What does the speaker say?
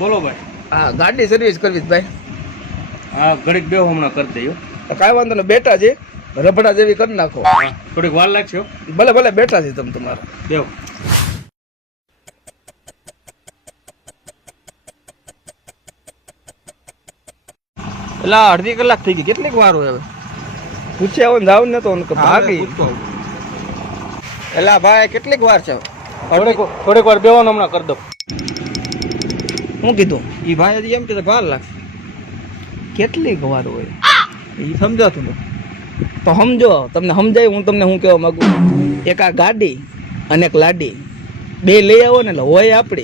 બોલો ભાઈ. હા ગાડી સર્વિસ કરવી ભાઈ. હા ઘડીક બેહો હમણાં કરી દઈએ તો કાંઈ વાંધો નહીં બેઠા છે. રબડા જેવી કરી નાખો. થોડીક વાર લાગશે ભલે ભલે બેઠા છે તમે તમારા. દેવ એટલે અડધી કલાક થઈ ગઈ. કેટલીક વાર હોય હવે? પૂછ્યા હોય જાવ ને તો ભાગી એટલે ભાઈ કેટલીક વાર છે? થોડીક થોડીક વાર બેવાનું હમણાં કરી દો હું કીધું? એ ભાઈ હજી એમ કીધું વાર લાગશે. કેટલીક વાર હોય? એ સમજાતું નથી. તો સમજો તમને સમજાય હું તમને શું કહેવા માંગુ? એક આ ગાડી અને એક લાડી. બે લઈ આવો ને એટલે હોય આપણી